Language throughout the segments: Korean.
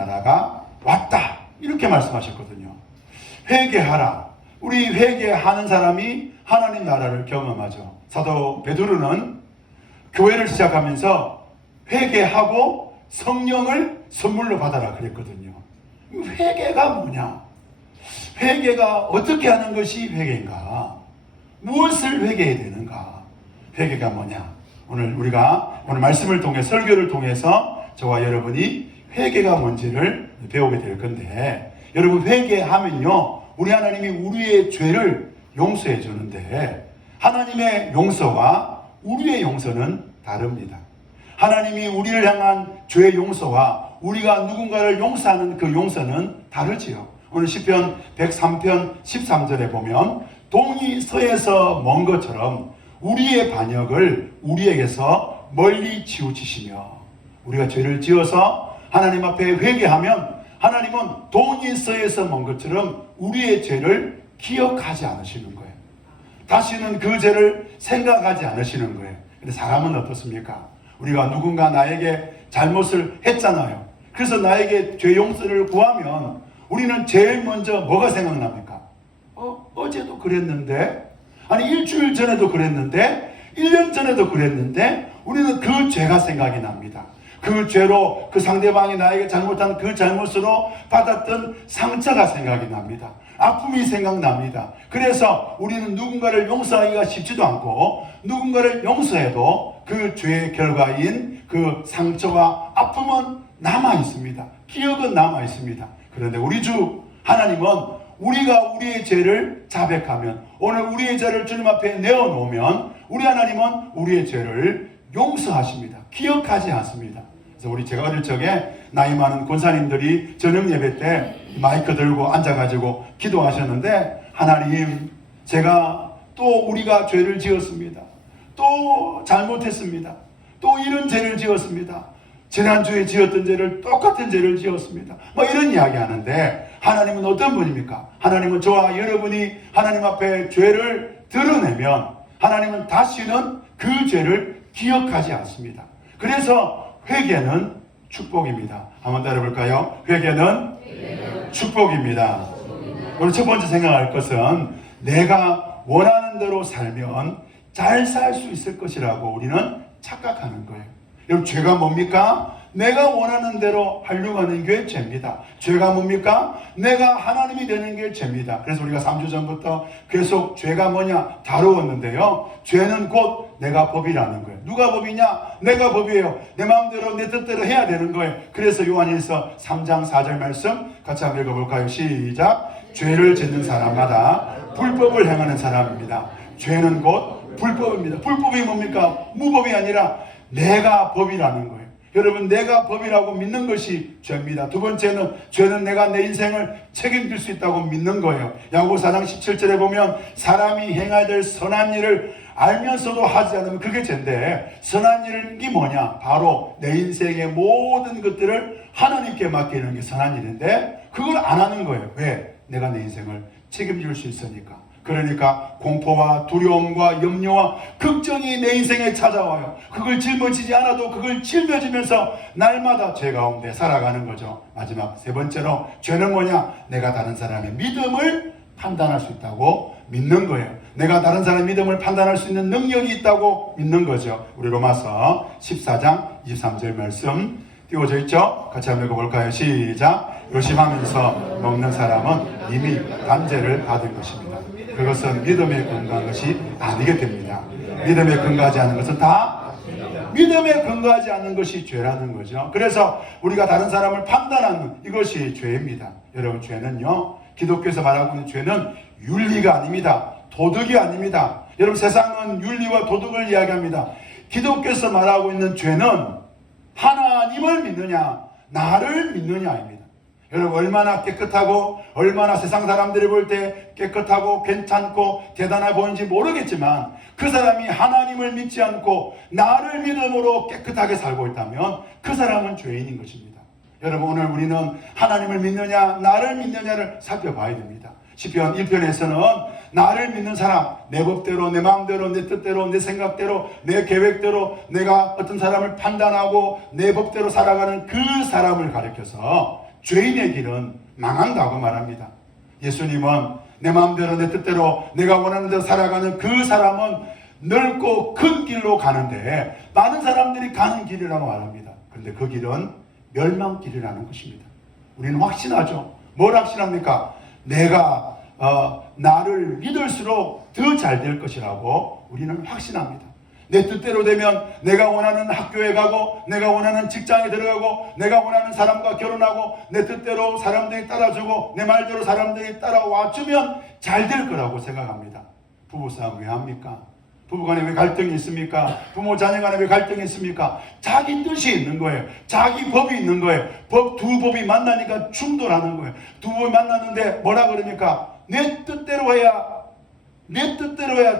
나라가 왔다. 이렇게 말씀하셨거든요. 회개하라. 우리 회개하는 사람이 하나님 나라를 경험하죠. 사도 베드로는 교회를 시작하면서 회개하고 성령을 선물로 받아라 그랬거든요. 회개가 뭐냐? 회개가 어떻게 하는 것이 회개인가? 무엇을 회개해야 되는가? 회개가 뭐냐? 오늘 우리가 오늘 말씀을 통해 설교를 통해서 저와 여러분이 회개가 뭔지를 배우게 될 건데, 여러분 회개하면요 우리 하나님이 우리의 죄를 용서해 주는데 하나님의 용서와 우리의 용서는 다릅니다. 하나님이 우리를 향한 죄의 용서와 우리가 누군가를 용서하는 그 용서는 다르지요. 오늘 시편 103편 13절에 보면 동이 서에서 먼 것처럼 우리의 반역을 우리에게서 멀리 치우치시며, 우리가 죄를 지어서 하나님 앞에 회개하면 하나님은 동이 서에서 먼 것처럼 우리의 죄를 기억하지 않으시는 거예요. 다시는 그 죄를 생각하지 않으시는 거예요. 근데 사람은 어떻습니까? 우리가 누군가 나에게 잘못을 했잖아요. 그래서 나에게 죄 용서를 구하면 우리는 제일 먼저 뭐가 생각납니까? 어제도 그랬는데, 아니 일주일 전에도 그랬는데, 1년 전에도 그랬는데, 우리는 그 죄가 생각이 납니다. 그 죄로 그 상대방이 나에게 잘못한 그 잘못으로 받았던 상처가 생각이 납니다. 아픔이 생각납니다. 그래서 우리는 누군가를 용서하기가 쉽지도 않고, 누군가를 용서해도 그 죄의 결과인 그 상처와 아픔은 남아 있습니다. 기억은 남아 있습니다. 그런데 우리 주 하나님은 우리가 우리의 죄를 자백하면, 오늘 우리의 죄를 주님 앞에 내어놓으면 우리 하나님은 우리의 죄를 용서하십니다. 기억하지 않습니다. 그래서 제가 어릴 적에 나이 많은 권사님들이 저녁 예배 때 마이크 들고 앉아가지고 기도하셨는데, 하나님 제가 또 우리가 죄를 지었습니다. 또 잘못했습니다. 또 이런 죄를 지었습니다. 지난주에 지었던 죄를 똑같은 죄를 지었습니다. 뭐 이런 이야기 하는데, 하나님은 어떤 분입니까? 하나님은 저와 여러분이 하나님 앞에 죄를 드러내면 하나님은 다시는 그 죄를 기억하지 않습니다. 그래서 회개는 축복입니다. 한번 따라해볼까요? 회개는 축복입니다. 오늘 첫 번째 생각할 것은 내가 원하는 대로 살면 잘 살 수 있을 것이라고 우리는 착각하는 거예요. 여러분 죄가 뭡니까? 내가 원하는 대로 하려고 하는 게 죄입니다. 죄가 뭡니까? 내가 하나님이 되는 게 죄입니다. 그래서 우리가 3주 전부터 계속 죄가 뭐냐 다루었는데요. 죄는 곧 내가 법이라는 거예요. 누가 법이냐? 내가 법이에요. 내 마음대로 내 뜻대로 해야 되는 거예요. 그래서 요한일서 3장 4절 말씀 같이 한번 읽어볼까요? 시작. 죄를 짓는 사람마다 불법을 행하는 사람입니다. 죄는 곧 불법입니다. 불법이 뭡니까? 무법이 아니라 내가 법이라는 거예요. 여러분 내가 법이라고 믿는 것이 죄입니다. 두 번째는 죄는 내가 내 인생을 책임질 수 있다고 믿는 거예요. 야고보서 4장 17절에 보면 사람이 행해야 될 선한 일을 알면서도 하지 않으면 그게 죄인데, 선한 일이 뭐냐? 바로 내 인생의 모든 것들을 하나님께 맡기는 게 선한 일인데 그걸 안 하는 거예요. 왜? 내가 내 인생을 책임질 수 있으니까. 그러니까 공포와 두려움과 염려와 걱정이 내 인생에 찾아와요. 그걸 짊어지지 않아도 그걸 짊어지면서 날마다 죄 가운데 살아가는 거죠. 마지막 세 번째로 죄는 뭐냐? 내가 다른 사람의 믿음을 판단할 수 있다고 믿는 거예요. 내가 다른 사람의 믿음을 판단할 수 있는 능력이 있다고 믿는 거죠. 우리 로마서 14장 23절 말씀 띄워져 있죠? 같이 한번 읽어볼까요? 시작. 요심하면서 먹는 사람은 이미 단죄를 받은 것입니다. 그것은 믿음에 근거한 것이 아니게 됩니다. 믿음에 근거하지 않은 것은 다 믿음에 근거하지 않는 것이 죄라는 거죠. 그래서 우리가 다른 사람을 판단하는 이것이 죄입니다. 여러분 죄는요, 기독교에서 말하고 있는 죄는 윤리가 아닙니다. 도덕이 아닙니다. 여러분 세상은 윤리와 도덕을 이야기합니다. 기독교에서 말하고 있는 죄는 하나님을 믿느냐 나를 믿느냐입니다. 여러분 얼마나 깨끗하고 얼마나 세상 사람들이 볼 때 깨끗하고 괜찮고 대단해 보이는지 모르겠지만 그 사람이 하나님을 믿지 않고 나를 믿음으로 깨끗하게 살고 있다면 그 사람은 죄인인 것입니다. 여러분 오늘 우리는 하나님을 믿느냐 나를 믿느냐를 살펴봐야 됩니다. 시편 1편에서는 나를 믿는 사람, 내 법대로 내 마음대로 내 뜻대로 내 생각대로 내 계획대로 내가 어떤 사람을 판단하고 내 법대로 살아가는 그 사람을 가리켜서 죄인의 길은 망한다고 말합니다. 예수님은 내 마음대로 내 뜻대로 내가 원하는 대로 살아가는 그 사람은 넓고 큰 길로 가는데 많은 사람들이 가는 길이라고 말합니다. 그런데 그 길은 멸망길이라는 것입니다. 우리는 확신하죠. 뭘 확신합니까? 내가 나를 믿을수록 더 잘 될 것이라고 우리는 확신합니다. 내 뜻대로 되면 내가 원하는 학교에 가고 내가 원하는 직장에 들어가고 내가 원하는 사람과 결혼하고 내 뜻대로 사람들이 따라주고 내 말대로 사람들이 따라와 주면 잘 될 거라고 생각합니다. 부부싸움 왜 합니까? 부부간에 왜 갈등이 있습니까? 부모 자녀간에 왜 갈등이 있습니까? 자기 뜻이 있는 거예요. 자기 법이 있는 거예요. 두 법이 만나니까 충돌하는 거예요. 두 법이 만났는데 뭐라 그러니까? 내 뜻대로 해야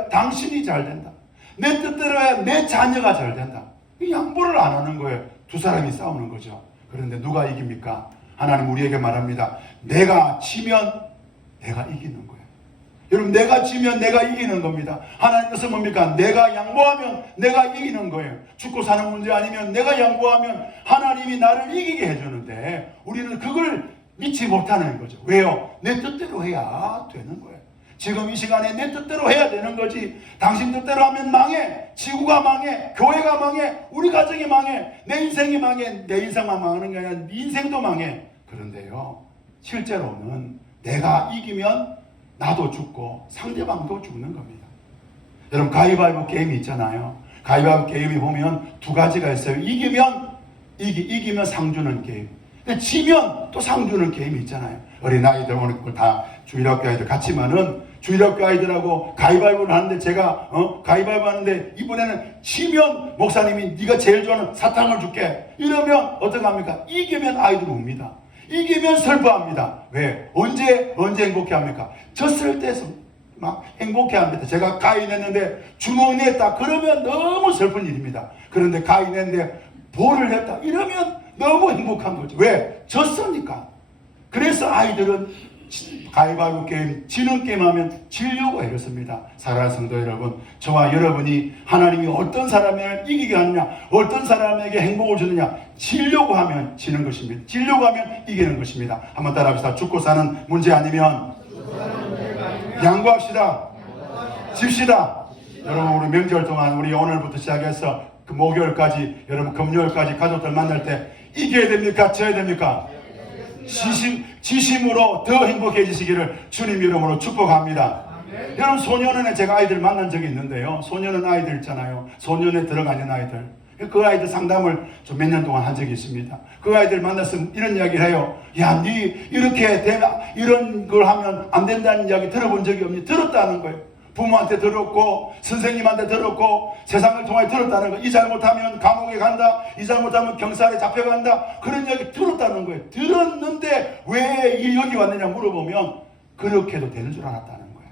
당신이 잘 된다. 내 뜻대로 해야 내 자녀가 잘 된다. 이 양보를 안 하는 거예요. 두 사람이 싸우는 거죠. 그런데 누가 이깁니까? 하나님 우리에게 말합니다. 내가 지면 내가 이기는 거예요. 여러분, 내가 지면 내가 이기는 겁니다. 하나님께서 뭡니까? 내가 양보하면 내가 이기는 거예요. 죽고 사는 문제 아니면 내가 양보하면 하나님이 나를 이기게 해주는데 우리는 그걸 믿지 못하는 거죠. 왜요? 내 뜻대로 해야 되는 거예요. 지금 이 시간에 내 뜻대로 해야 되는 거지. 당신 뜻대로 하면 망해. 지구가 망해. 교회가 망해. 우리 가정이 망해. 내 인생이 망해. 내 인생만 망하는 게 아니라 네 인생도 망해. 그런데요, 실제로는 내가 이기면 나도 죽고 상대방도 죽는 겁니다. 여러분, 가위바위보 게임이 있잖아요. 가위바위보 게임이 보면 두 가지가 있어요. 이기면 상 주는 게임. 근데 지면 또 상 주는 게임이 있잖아요. 어린아이들 오늘 다 주일학교 아이들 같지만은 주일학교 아이들하고 가위바위보를 하는데 제가 가위바위보 하는데 이번에는 지면 목사님이 네가 제일 좋아하는 사탕을 줄게 이러면 어떡합니까? 이기면 아이들 웁니다. 이기면 슬퍼합니다. 왜? 언제 행복해합니까? 졌을 때 막 행복해합니다. 제가 가위 냈는데 주먹 냈다 그러면 너무 슬픈 일입니다. 그런데 가위 냈는데 볼을 냈다 이러면 너무 행복한 거죠. 왜? 졌으니까. 그래서 아이들은 가위바위보 게임, 지는 게임 하면 지려고 이렇습니다. 사랑하는 성도 여러분, 저와 여러분이 하나님이 어떤 사람을 이기게 하느냐, 어떤 사람에게 행복을 주느냐, 지려고 하면 지는 것입니다. 지려고 하면 이기는 것입니다. 한번 따라합시다. 죽고 사는 문제 아니면 양보합시다. 집시다. 여러분, 우리 명절 동안 우리 오늘부터 시작해서 그 목요일까지, 여러분 금요일까지 가족들 만날 때 이겨야 됩니까? 져야 됩니까? 지심으로 더 행복해지시기를 주님 이름으로 축복합니다. 여러분, 소년원에 제가 아이들 만난 적이 있는데요. 소년원 아이들 있잖아요. 소년원에 들어가 있는 아이들. 그 아이들 상담을 좀 몇 년 동안 한 적이 있습니다. 그 아이들 만나서 이런 이야기를 해요. 야, 니 이렇게 되면 이런 걸 하면 안 된다는 이야기 들어본 적이 없니? 들었다는 거예요. 부모한테 들었고 선생님한테 들었고 세상을 통해 들었다는 거예요. 이 잘못하면 감옥에 간다. 이 잘못하면 경찰에 잡혀간다. 그런 이야기 들었다는 거예요. 들었는데 왜 여기 왔느냐 물어보면 그렇게도 되는 줄 알았다는 거예요.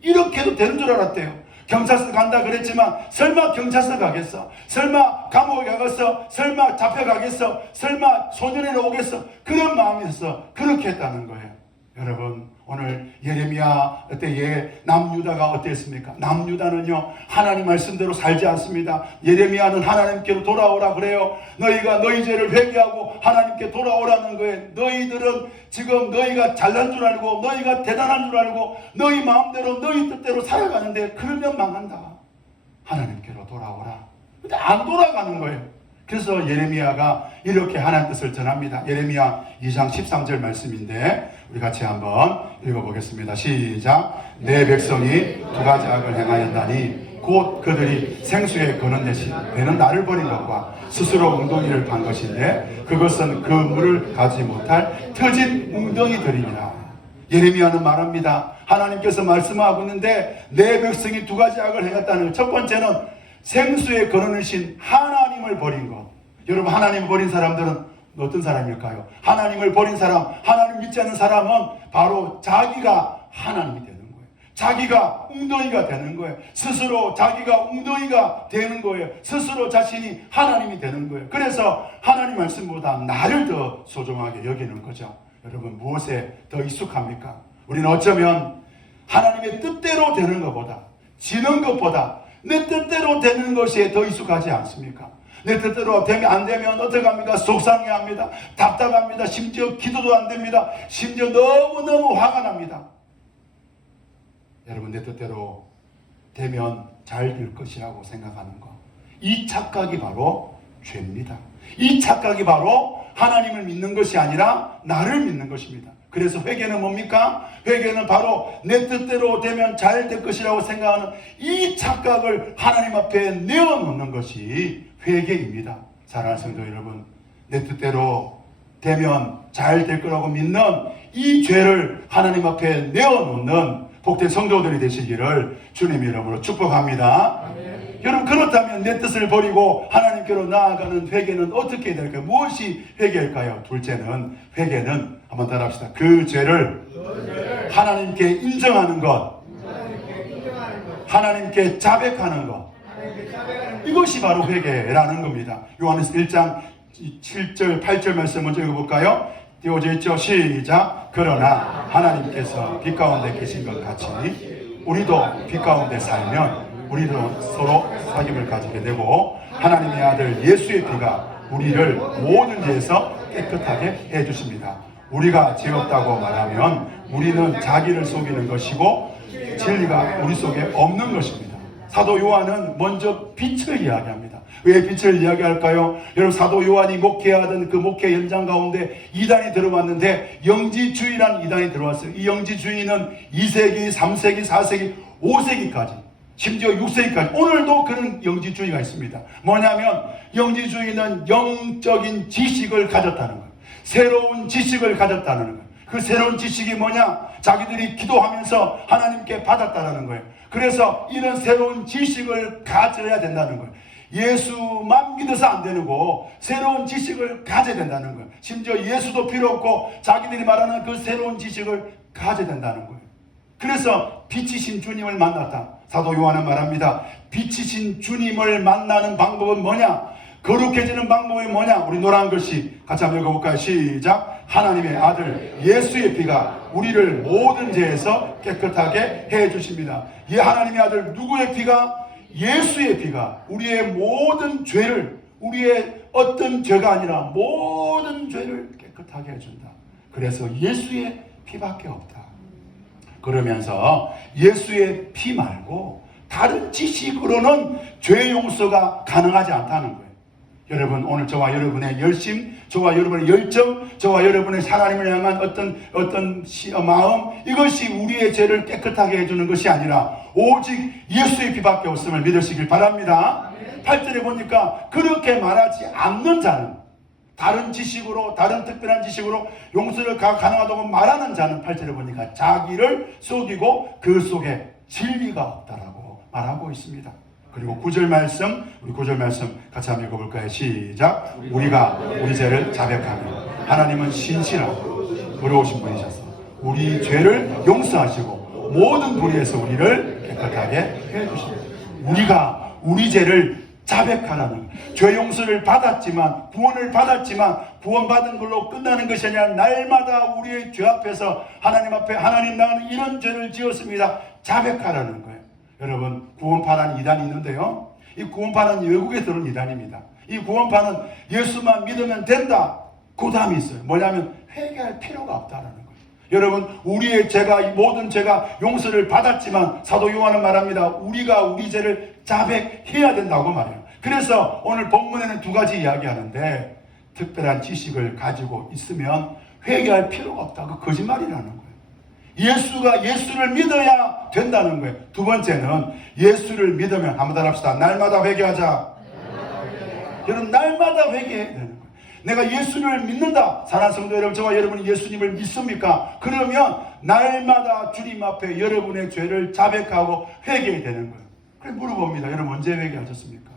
이렇게도 되는 줄 알았대요. 경찰서 간다 그랬지만 설마 경찰서 가겠어? 설마 감옥에 가겠어? 설마 잡혀가겠어? 설마 소년에로 오겠어? 그런 마음이 있어서 그렇게 했다는 거예요. 여러분, 오늘 예레미야 때에 남유다가 어땠습니까? 남유다는요, 하나님 말씀대로 살지 않습니다. 예레미야는 하나님께로 돌아오라 그래요. 너희가 너희 죄를 회개하고 하나님께 돌아오라는 거예요. 너희들은 지금 너희가 잘난 줄 알고 너희가 대단한 줄 알고 너희 마음대로 너희 뜻대로 살아가는데 그러면 망한다. 하나님께로 돌아오라. 근데 안 돌아가는 거예요. 그래서 예레미야가 이렇게 하나님 뜻을 전합니다. 예레미야 2장 13절 말씀인데 우리 같이 한번 읽어보겠습니다. 시작. 내 백성이 두 가지 악을 행하였나니 곧 그들이 생수에 거는 대신 배는 나를 버린 것과 스스로 웅덩이를 판 것인데 그것은 그 물을 가지 못할 터진 웅덩이들이니라. 예레미야는 말합니다. 하나님께서 말씀하고 있는데 내 백성이 두 가지 악을 행했다는 것. 첫 번째는 생수에 거느신 하나님을 버린 것. 여러분, 하나님을 버린 사람들은 어떤 사람일까요? 하나님을 버린 사람, 하나님 믿지 않는 사람은 바로 자기가 하나님이 되는 거예요. 자기가 웅덩이가 되는 거예요. 스스로 자기가 웅덩이가 되는 거예요. 스스로 자신이 하나님이 되는 거예요. 그래서 하나님 말씀보다 나를 더 소중하게 여기는 거죠. 여러분, 무엇에 더 익숙합니까? 우리는 어쩌면 하나님의 뜻대로 되는 것보다, 지는 것보다 내 뜻대로 되는 것에 더 익숙하지 않습니까? 내 뜻대로 되면 안 되면 어떡합니까? 속상해합니다. 답답합니다. 심지어 기도도 안 됩니다. 심지어 너무너무 화가 납니다. 여러분, 내 뜻대로 되면 잘 될 것이라고 생각하는 것, 이 착각이 바로 죄입니다. 이 착각이 바로 하나님을 믿는 것이 아니라 나를 믿는 것입니다. 그래서 회개는 뭡니까? 회개는 바로 내 뜻대로 되면 잘 될 것이라고 생각하는 이 착각을 하나님 앞에 내어놓는 것이 회개입니다. 사랑하는 성도 여러분, 내 뜻대로 되면 잘 될 거라고 믿는 이 죄를 하나님 앞에 내어놓는 복된 성도들이 되시기를 주님의 이름으로 축복합니다. 여러분, 그렇다면 내 뜻을 버리고 하나님께로 나아가는 회개는 어떻게 해야 될까요? 무엇이 회개일까요? 둘째는, 회개는 한번 따라합시다. 그 죄를 하나님께 인정하는 것, 하나님께 자백하는 것, 이것이 바로 회개라는 겁니다. 요한에서 1장 7절 8절 말씀 먼저 읽어볼까요? 띄워져 있죠? 시작. 그러나 하나님께서 빛 가운데 계신 것 같이 우리도 빛 가운데 살면 우리도 서로 사귐을 가지게 되고 하나님의 아들 예수의 피가 우리를 모든 죄에서 깨끗하게 해주십니다. 우리가 죄 없다고 말하면 우리는 자기를 속이는 것이고 진리가 우리 속에 없는 것입니다. 사도 요한은 먼저 빛을 이야기합니다. 왜 빛을 이야기할까요? 여러분, 사도 요한이 목회하던 그 목회 현장 가운데 이단이 들어왔는데 영지주의라는 이단이 들어왔어요. 이 영지주의는 2세기, 3세기, 4세기, 5세기까지, 심지어 6세기까지 오늘도 그런 영지주의가 있습니다. 뭐냐면 영지주의는 영적인 지식을 가졌다는 거예요. 새로운 지식을 가졌다는 거예요. 그 새로운 지식이 뭐냐? 자기들이 기도하면서 하나님께 받았다는 거예요. 그래서 이런 새로운 지식을 가져야 된다는 거예요. 예수만 믿어서 안 되는 거, 새로운 지식을 가져야 된다는 거예요. 심지어 예수도 필요 없고 자기들이 말하는 그 새로운 지식을 가져야 된다는 거예요. 그래서 빛이신 주님을 만났다. 사도 요한은 말합니다. 빛이신 주님을 만나는 방법은 뭐냐? 거룩해지는 방법이 뭐냐? 우리 노란 글씨 같이 한번 읽어볼까요? 시작. 하나님의 아들 예수의 피가 우리를 모든 죄에서 깨끗하게 해주십니다. 이 하나님의 아들 누구의 피가? 예수의 피가 우리의 모든 죄를, 우리의 어떤 죄가 아니라 모든 죄를 깨끗하게 해준다. 그래서 예수의 피밖에 없다. 그러면서 예수의 피 말고 다른 지식으로는 죄 용서가 가능하지 않다는 거예요. 여러분, 오늘 저와 여러분의 열심, 저와 여러분의 열정, 저와 여러분의 하나님을 향한 어떤 마음, 이것이 우리의 죄를 깨끗하게 해주는 것이 아니라 오직 예수의 피밖에 없음을 믿으시길 바랍니다. 8절에 보니까 그렇게 말하지 않는 자는, 다른 지식으로, 다른 특별한 지식으로 용서를 가능하다고 말하는 자는 8절에 보니까 자기를 속이고 그 속에 진리가 없다라고 말하고 있습니다. 그리고 9절 말씀, 우리 9절 말씀 같이 한번 읽어볼까요? 시작. 우리가 우리 죄를 자백하면 하나님은 신실하고 의로우신 분이셔서 우리 죄를 용서하시고 모든 불의에서 우리를 깨끗하게 해주십니다. 우리가 우리 죄를 자백하라는, 죄 용서를 받았지만, 구원을 받았지만 구원받은 걸로 끝나는 것이 아니라 날마다 우리의 죄 앞에서 하나님 앞에, 하나님 나는 이런 죄를 지었습니다, 자백하라는 거예요. 여러분, 구원파라는 이단이 있는데요, 이 구원파는 외국에 들어온 이단입니다. 이 구원파는 예수만 믿으면 된다, 그 다음이 있어요. 뭐냐면 회개할 필요가 없다라는 거예요. 여러분, 우리의 죄가, 모든 죄가 용서를 받았지만 사도 요한은 말합니다. 우리가 우리 죄를 자백해야 된다고 말해요. 그래서 오늘 본문에는 두 가지 이야기하는데, 특별한 지식을 가지고 있으면 회개할 필요가 없다고 거짓말이라는 거예요. 예수를 믿어야 된다는 거예요. 두 번째는 예수를 믿으면, 한번 더 합시다. 날마다 회개하자. 여러분, 날마다 회개해야 되는 거예요. 내가 예수를 믿는다. 사랑하는 성도 여러분, 저와 여러분이 예수님을 믿습니까? 그러면 날마다 주님 앞에 여러분의 죄를 자백하고 회개해야 되는 거예요. 그래서 물어봅니다. 여러분, 언제 회개하셨습니까?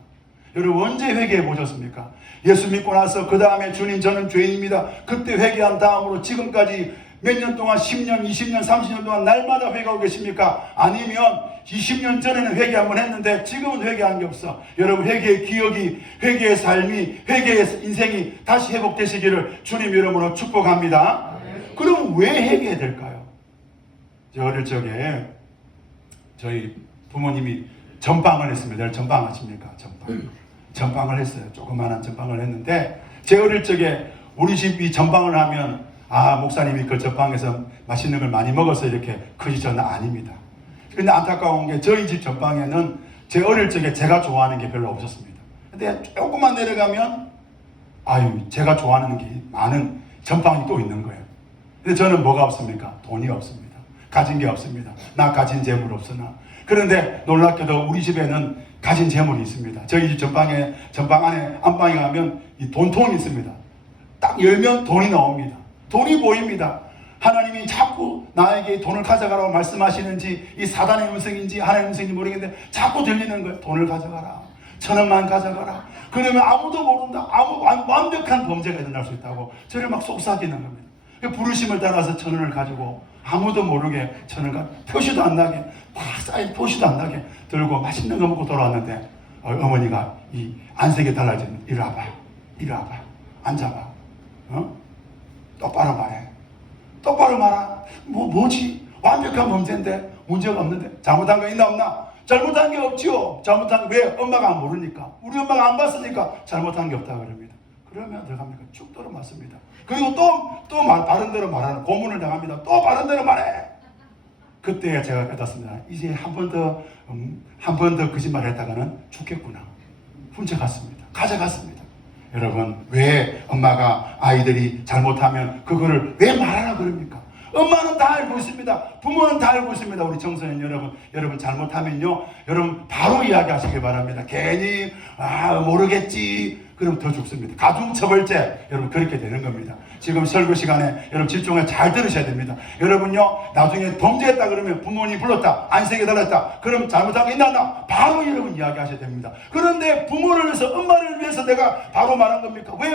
여러분, 언제 회개해 보셨습니까? 예수 믿고 나서 그 다음에 주님 저는 죄인입니다, 그때 회개한 다음으로 지금까지 몇 년 동안, 10년, 20년, 30년 동안 날마다 회개하고 계십니까? 아니면 20년 전에는 회개 한번 했는데 지금은 회개한 게 없어. 여러분, 회개의 기억이, 회개의 삶이, 회개의 인생이 다시 회복되시기를 주님 이름으로 축복합니다. 그럼 왜 회개해야 될까요? 저 어릴 적에 저희 부모님이 전방을 했습니다. 전방 아십니까? 전방. 전방을 했어요. 조그마한 전방을 했는데 제 어릴 적에 우리 집이 전방을 하면 목사님이 그 전방에서 맛있는 걸 많이 먹어서 이렇게 크시저는 아닙니다. 근데 안타까운 게 저희 집 전방에는 제 어릴 적에 제가 좋아하는 게 별로 없었습니다. 근데 조금만 내려가면 제가 좋아하는 게 많은 전방이 또 있는 거예요. 근데 저는 뭐가 없습니까? 돈이 없습니다. 가진 게 없습니다. 나 가진 재물 없으나. 그런데 놀랍게도 우리 집에는 가진 재물이 있습니다. 저희 집 전방 안에 안방에 가면 이 돈통이 있습니다. 딱 열면 돈이 나옵니다. 돈이 보입니다. 하나님이 자꾸 나에게 돈을 가져가라고 말씀하시는지 이 사단의 음성인지 하나님의 음성인지 모르겠는데 자꾸 들리는 거예요. 돈을 가져가라. 1,000원만 가져가라. 그러면 아무도 모른다. 완벽한 범죄가 일어날 수 있다고 저를 막 속삭이는 겁니다. 부르심을 따라서 1,000원을 가지고 아무도 모르게 1,000원을 표시도 안 나게 막 쌓인 표시도 안 나게 들고 맛있는 거 먹고 돌아왔는데 어머니가 이 안색이 달라지는 이리 와봐. 앉아봐. 똑바로 말해. 똑바로 말하. 뭐지? 완벽한 범죄인데 문제가 없는데 잘못한 거 있나 없나? 잘못한 게 없지요. 잘못한 게 왜? 엄마가 안 모르니까. 우리 엄마가 안 봤으니까 잘못한 게 없다 그럽니다. 그러면 들어갑니까? 쭉 들어맞습니다. 그리고 또 바른 대로 말하는 고문을 당합니다. 또 바른 대로 말해. 그때 제가 깨닫습니다. 이제 한 번 더 거짓말 했다가는 죽겠구나. 훔쳐갔습니다. 가져갔습니다. 여러분, 왜 엄마가 아이들이 잘못하면 그거를 왜 말하라 그럽니까? 엄마는 다 알고 있습니다. 부모는 다 알고 있습니다. 우리 청소년 여러분 잘못하면요, 여러분 바로 이야기하시길 바랍니다. 괜히 모르겠지 그럼 더 죽습니다. 가중처벌죄, 여러분 그렇게 되는 겁니다. 지금 설교 시간에 여러분 집중해 잘 들으셔야 됩니다. 여러분요, 나중에 범죄했다 그러면 부모님 불렀다, 안색에 달랐다, 그럼 잘못한 게 있나? 바로 여러분 이야기하셔야 됩니다. 그런데 부모를 위해서, 엄마를 위해서 내가 바로 말한 겁니까? 왜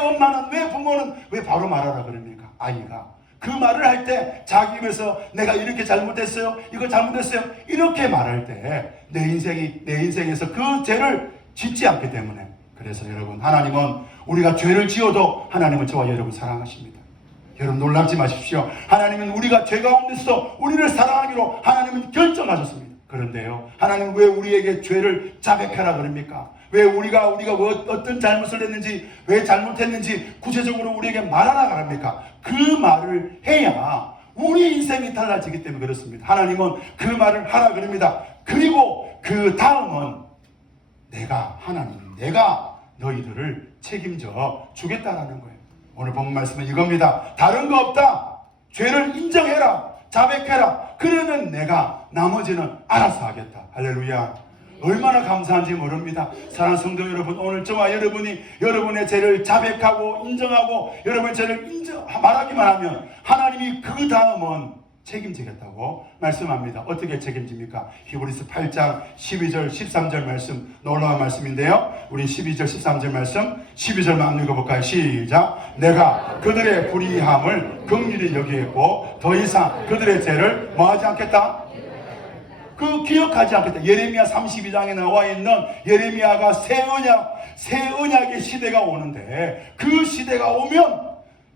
부모는 왜 바로 말하라 그럽니까? 아이가 그 말을 할 때 자기 입에서 내가 이렇게 잘못했어요, 이거 잘못했어요, 이렇게 말할 때 내 인생에서 그 죄를 짓지 않기 때문에. 그래서 여러분, 하나님은 우리가 죄를 지어도 하나님은 저와 여러분 사랑하십니다. 여러분 놀랍지 마십시오. 하나님은 우리가 죄 가운데서 우리를 사랑하기로 하나님은 결정하셨습니다. 그런데요, 하나님은 왜 우리에게 죄를 자백하라 그럽니까? 왜 우리가 어떤 잘못을 했는지, 왜 잘못했는지 구체적으로 우리에게 말하라 그럽니까? 그 말을 해야 우리 인생이 달라지기 때문에 그렇습니다. 하나님은 그 말을 하라 그럽니다. 그리고 그 다음은 내가 너희들을 책임져 주겠다라는 거예요. 오늘 본 말씀은 이겁니다. 다른 거 없다. 죄를 인정해라. 자백해라. 그러면 내가 나머지는 알아서 하겠다. 할렐루야. 얼마나 감사한지 모릅니다. 사랑하는 성도 여러분, 오늘 저와 여러분이 여러분의 죄를 자백하고 인정하고 여러분의 죄를 말하기만 하면 하나님이 그 다음은 책임지겠다고 말씀합니다. 어떻게 책임집니까? 히브리서 8장 12절 13절 말씀, 놀라운 말씀인데요, 우리 12절 13절 말씀 12절만 읽어볼까요? 시작. 내가 그들의 불의함을 긍휼히 여기겠고 더 이상 그들의 죄를 뭐하지 않겠다? 기억하지 않겠다. 예레미야 32장에 나와 있는 예레미야가 새 언약의 시대가 오는데, 그 시대가 오면,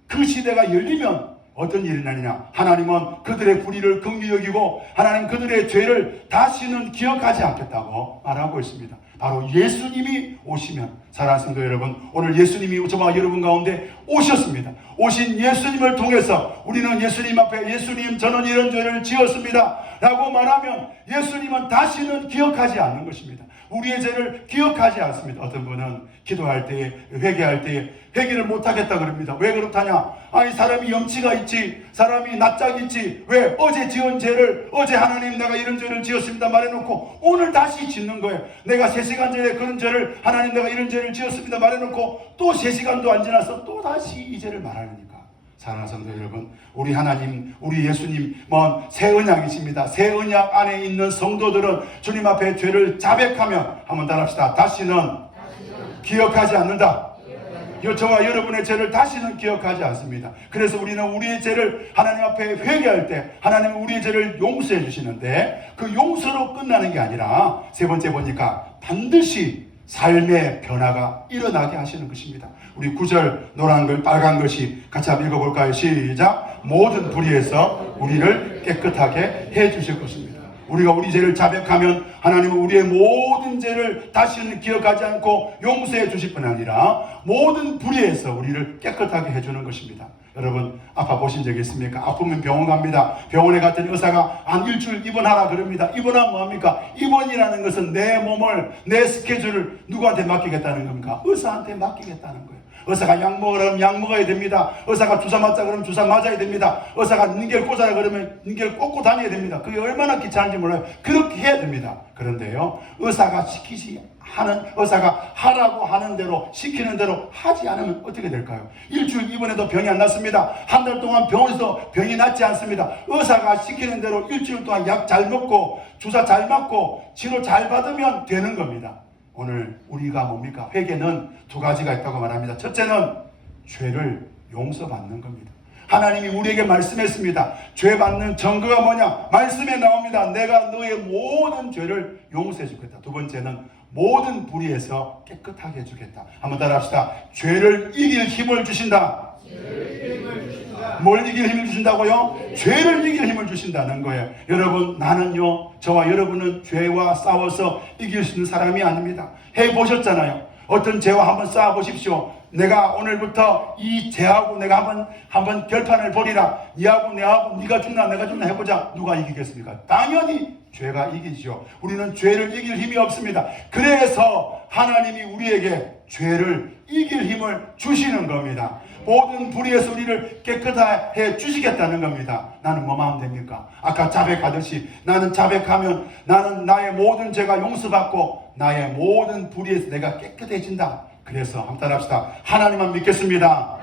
그 시대가 열리면 어떤 일이 나느냐? 하나님은 그들의 불의를 긍휼히 여기고 하나님 그들의 죄를 다시는 기억하지 않겠다고 말하고 있습니다. 바로 예수님이 오시면, 사랑하는 성도 여러분, 오늘 예수님이 저와 여러분 가운데 오셨습니다. 오신 예수님을 통해서 우리는 예수님 앞에, 예수님 저는 이런 죄를 지었습니다 라고 말하면 예수님은 다시는 기억하지 않는 것입니다. 우리의 죄를 기억하지 않습니다. 어떤 분은 기도할 때에, 회개할 때에 회개를 못하겠다 그럽니다. 왜 그렇다냐? 아니, 사람이 염치가 있지, 사람이 낯짝이 있지, 왜 어제 지은 죄를, 어제 하나님 내가 이런 죄를 지었습니다 말해놓고 오늘 다시 짓는 거예요. 내가 3시간 전에 그런 죄를, 하나님 내가 이런 죄를 지었습니다 말해놓고 또 3시간도 안 지나서 또 다시 이 죄를 말하니까. 사랑하는 성도 여러분, 우리 하나님, 우리 예수님은 새 언약이십니다. 새 언약 안에 있는 성도들은 주님 앞에 죄를 자백하면, 한번 따라합시다. 다시는 기억하지 않는다. 저와 여러분의 죄를 다시는 기억하지 않습니다. 그래서 우리는 우리의 죄를 하나님 앞에 회개할 때 하나님은 우리의 죄를 용서해 주시는데, 그 용서로 끝나는 게 아니라 세 번째 보니까 반드시 삶의 변화가 일어나게 하시는 것입니다. 우리 9절 노란 글 빨간 것이 같이 한번 읽어볼까요? 시작. 모든 불의에서 우리를 깨끗하게 해 주실 것입니다. 우리가 우리 죄를 자백하면 하나님은 우리의 모든 죄를 다시는 기억하지 않고 용서해 주실 뿐 아니라 모든 불의에서 우리를 깨끗하게 해주는 것입니다. 여러분 아파 보신 적 있습니까? 아프면 병원 갑니다. 병원에 갔더니 의사가 한 일주일 입원하라 그럽니다. 입원하면 뭐합니까? 입원이라는 것은 내 몸을, 내 스케줄을 누구한테 맡기겠다는 겁니까? 의사한테 맡기겠다는 거예요. 의사가 약 먹으라면 약 먹어야 됩니다. 의사가 주사 맞자 그러면 주사 맞아야 됩니다. 의사가 닌겔 꽂아라 그러면 닌겔 꽂고 다녀야 됩니다. 그게 얼마나 귀찮은지 몰라요. 그렇게 해야 됩니다. 그런데요, 의사가 의사가 하라고 하는 대로, 시키는 대로 하지 않으면 어떻게 될까요? 일주일 입원해도 병이 안 났습니다. 한 달 동안 병원에서 병이 낫지 않습니다. 의사가 시키는 대로 일주일 동안 약 잘 먹고 주사 잘 맞고 치료 잘 받으면 되는 겁니다. 오늘 우리가 뭡니까? 회개는 두 가지가 있다고 말합니다. 첫째는 죄를 용서받는 겁니다. 하나님이 우리에게 말씀했습니다. 죄 받는 증거가 뭐냐? 말씀에 나옵니다. 내가 너의 모든 죄를 용서해 주겠다. 두 번째는 모든 불의에서 깨끗하게 해주겠다. 한번 따라합시다. 죄를 이길 힘을 주신다. 뭘 이길 힘을 주신다고요? 죄를 이길 힘을 주신다는 거예요. 여러분, 나는요, 저와 여러분은 죄와 싸워서 이길 수 있는 사람이 아닙니다. 해보셨잖아요. 어떤 죄와 한번 싸워보십시오. 내가 오늘부터 이 죄하고 내가 한번 결판을 벌이라. 니하고 내하고 네가 죽나 내가 죽나 해보자. 누가 이기겠습니까? 당연히 죄가 이기죠. 우리는 죄를 이길 힘이 없습니다. 그래서 하나님이 우리에게 죄를 이길 힘을 주시는 겁니다. 모든 불의에서 우리를 깨끗하게 주시겠다는 겁니다. 나는 뭐만 하면 됩니까? 아까 자백하듯이 나는 자백하면 나는 나의 모든 죄가 용서받고 나의 모든 불의에서 내가 깨끗해진다. 그래서 한번 따라합시다. 하나님만 믿겠습니다.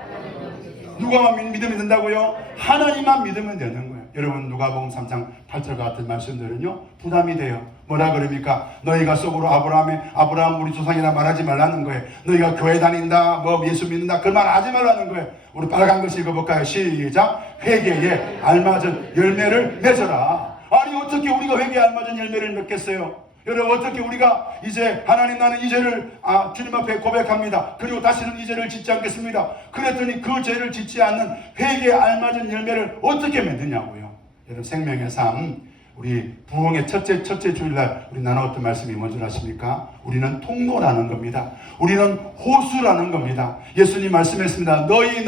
누가만 믿으면 된다고요? 하나님만 믿으면 되는 거예요. 여러분 누가복음 3장 8절 같은 말씀들은요 부담이 돼요. 뭐라 그럽니까? 너희가 속으로 아브라함 우리 조상이라 말하지 말라는 거예요. 너희가 교회 다닌다 뭐 예수 믿는다 그 말 하지 말라는 거예요. 우리 빨간 글씨 읽어볼까요? 시작. 회개에 알맞은 열매를 맺어라. 아니 어떻게 우리가 회개에 알맞은 열매를 맺겠어요? 여러분 어떻게 우리가 이제 하나님 나는 이 죄를 주님 앞에 고백합니다. 그리고 다시는 이 죄를 짓지 않겠습니다. 그랬더니 그 죄를 짓지 않는 회개에 알맞은 열매를 어떻게 맺느냐고요. 여러분 생명의 삶 우리 부흥의 첫째 주일날 우리 나누었던 말씀이 뭔지 아십니까? 우리는 통로라는 겁니다. 우리는 호수라는 겁니다. 예수님 말씀했습니다. 너희는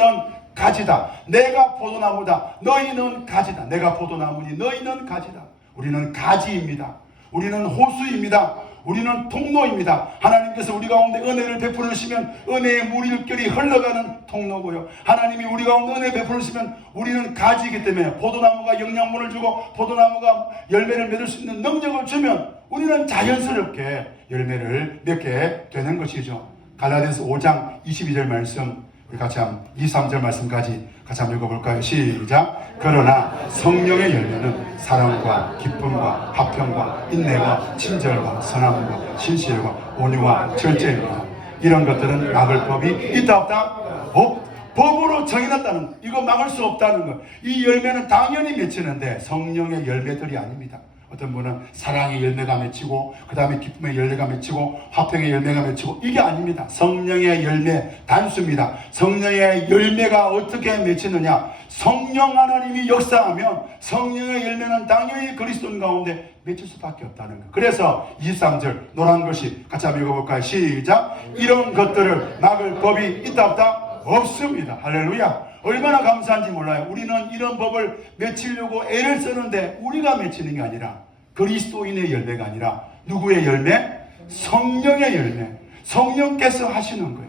가지다. 내가 포도나무다. 너희는 가지다. 내가 포도나무니 너희는 가지다. 우리는 가지입니다. 우리는 호수입니다. 우리는 통로입니다. 하나님께서 우리 가운데 은혜를 베풀으시면 은혜의 물결이 흘러가는 통로고요. 하나님이 우리 가운데 은혜 베풀으시면 우리는 가지이기 때문에 포도나무가 영양분을 주고 포도나무가 열매를 맺을 수 있는 능력을 주면 우리는 자연스럽게 열매를 맺게 되는 것이죠. 갈라디아서 5장 22절 말씀 우리 같이 한번 2, 3절 말씀까지 같이 한번 읽어볼까요? 시작. 그러나 성령의 열매는 사랑과 기쁨과 화평과 인내와 친절과 선함과 신실과 온유와 절제입니다. 이런 것들은 막을 법이 있다 없다? 법으로 정해놨다는 이거 막을 수 없다는 것. 이 열매는 당연히 맺히는데 성령의 열매들이 아닙니다. 어떤 분은 사랑의 열매가 맺히고 그 다음에 기쁨의 열매가 맺히고 화평의 열매가 맺히고 이게 아닙니다. 성령의 열매 단수입니다. 성령의 열매가 어떻게 맺히느냐? 성령 하나님이 역사하면 성령의 열매는 당연히 그리스도인 가운데 맺힐 수밖에 없다는 것. 그래서 23절 노란 것이 같이 한번 읽어볼까요? 시작. 이런 것들을 막을 법이 있다 없다? 없습니다. 할렐루야. 얼마나 감사한지 몰라요. 우리는 이런 법을 맺히려고 애를 쓰는데 우리가 맺히는 게 아니라 그리스도인의 열매가 아니라 누구의 열매? 성령의 열매. 성령께서 하시는 거예요.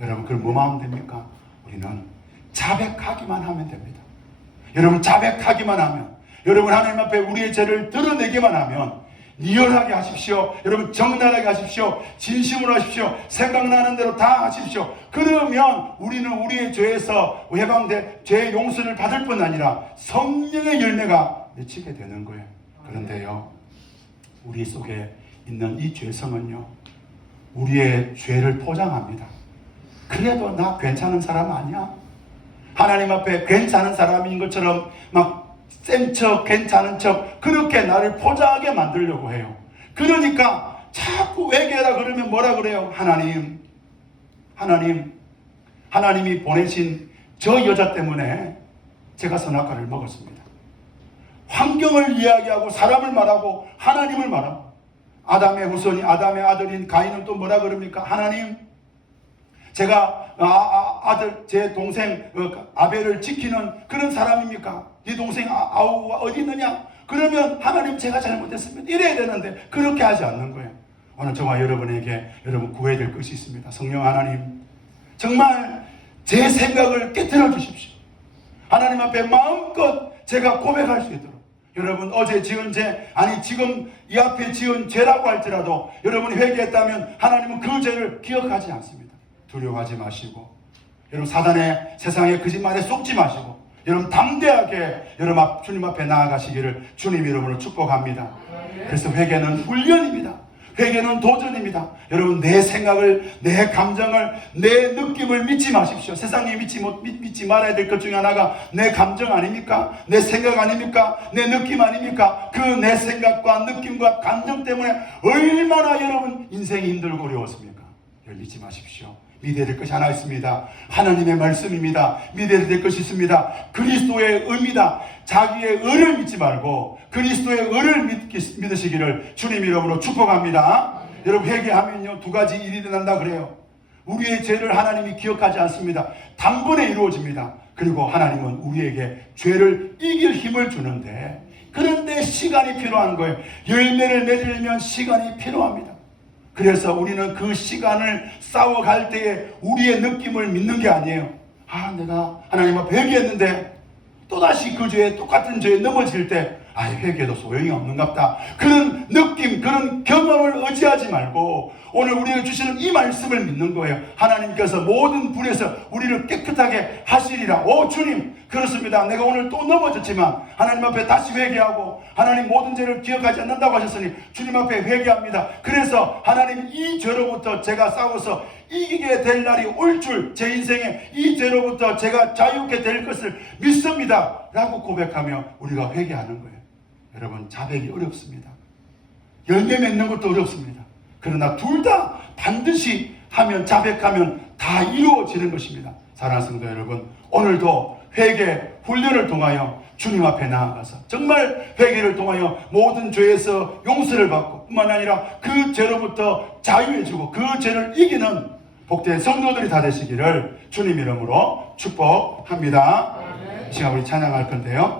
여러분 그럼 뭐만 하면 됩니까? 우리는 자백하기만 하면 됩니다. 여러분 자백하기만 하면 여러분 하나님 앞에 우리의 죄를 드러내기만 하면 리얼하게 하십시오. 여러분 정나라하게 하십시오. 진심으로 하십시오. 생각나는 대로 다 하십시오. 그러면 우리는 우리의 죄에서 해방돼 죄의 용서를 받을 뿐 아니라 성령의 열매가 맺히게 되는 거예요. 그런데요 우리 속에 있는 이 죄성은요 우리의 죄를 포장합니다. 그래도 나 괜찮은 사람 아니야? 하나님 앞에 괜찮은 사람인 것처럼 막 센 척, 괜찮은 척 그렇게 나를 포장하게 만들려고 해요. 그러니까 자꾸 회개하라 그러면 뭐라 그래요? 하나님이 보내신 저 여자 때문에 제가 선악과를 먹었습니다. 환경을 이야기하고 사람을 말하고 하나님을 말하고, 아담의 후손이 아담의 아들인 가인은 또 뭐라 그럽니까? 하나님, 제가 아들 제 동생 아벨을 지키는 그런 사람입니까? 네 동생 아우가 어디 있느냐? 그러면 하나님, 제가 잘못했습니다, 이래야 되는데 그렇게 하지 않는 거예요. 오늘 저와 여러분에게 여러분 구해야 될 것이 있습니다. 성령 하나님, 정말 제 생각을 깨뜨려 주십시오. 하나님 앞에 마음껏 제가 고백할 수 있도록. 여러분 어제 지은 죄, 아니 지금 이 앞에 지은 죄라고 할지라도 여러분이 회개했다면 하나님은 그 죄를 기억하지 않습니다. 두려워하지 마시고, 여러분 사단의 세상의 거짓말에 속지 마시고, 여러분 담대하게 여러분 주님 앞에 나아가시기를 주님 이름으로 축복합니다. 그래서 회개는 훈련입니다. 회개는 도전입니다. 여러분 내 생각을, 내 감정을, 내 느낌을 믿지 마십시오. 세상에 믿지 말아야 될 것 중에 하나가 내 감정 아닙니까? 내 생각 아닙니까? 내 느낌 아닙니까? 그 내 생각과 느낌과 감정 때문에 얼마나 여러분 인생이 힘들고 어려웠습니까? 열리지 마십시오. 믿어야 될 것이 하나 있습니다. 하나님의 말씀입니다. 믿어야 될 것이 있습니다. 그리스도의 의입니다. 자기의 의를 믿지 말고 그리스도의 의를 믿으시기를 주님 이름으로 축복합니다. 여러분 회개하면요, 두 가지 일이 일어난다 그래요. 우리의 죄를 하나님이 기억하지 않습니다. 단번에 이루어집니다. 그리고 하나님은 우리에게 죄를 이길 힘을 주는데, 그런데 시간이 필요한 거예요. 열매를 맺으려면 시간이 필요합니다. 그래서 우리는 그 시간을 싸워갈 때에 우리의 느낌을 믿는 게 아니에요. 내가 하나님 앞에 회개했는데 또다시 그 죄에, 똑같은 죄에 넘어질 때 회개도 소용이 없는갑다, 그런 느낌, 그런 경험을 의지하지 말고 오늘 우리에게 주시는 이 말씀을 믿는 거예요. 하나님께서 모든 불에서 우리를 깨끗하게 하시리라. 주님, 그렇습니다. 내가 오늘 또 넘어졌지만 하나님 앞에 다시 회개하고, 하나님 모든 죄를 기억하지 않는다고 하셨으니 주님 앞에 회개합니다. 그래서 하나님, 이 죄로부터 제가 싸워서 이기게 될 날이 올 줄, 제 인생에 이 죄로부터 제가 자유케 될 것을 믿습니다 라고 고백하며 우리가 회개하는 거예요. 여러분 자백이 어렵습니다. 열매 맺는 것도 어렵습니다. 그러나 둘 다 반드시 하면, 자백하면 다 이루어지는 것입니다. 사랑하는 성도 여러분, 오늘도 회개 훈련을 통하여 주님 앞에 나아가서 정말 회개를 통하여 모든 죄에서 용서를 받고, 뿐만 아니라 그 죄로부터 자유해지고 그 죄를 이기는 복된 성도들이 다 되시기를 주님 이름으로 축복합니다. 지금 우리 찬양할 건데요.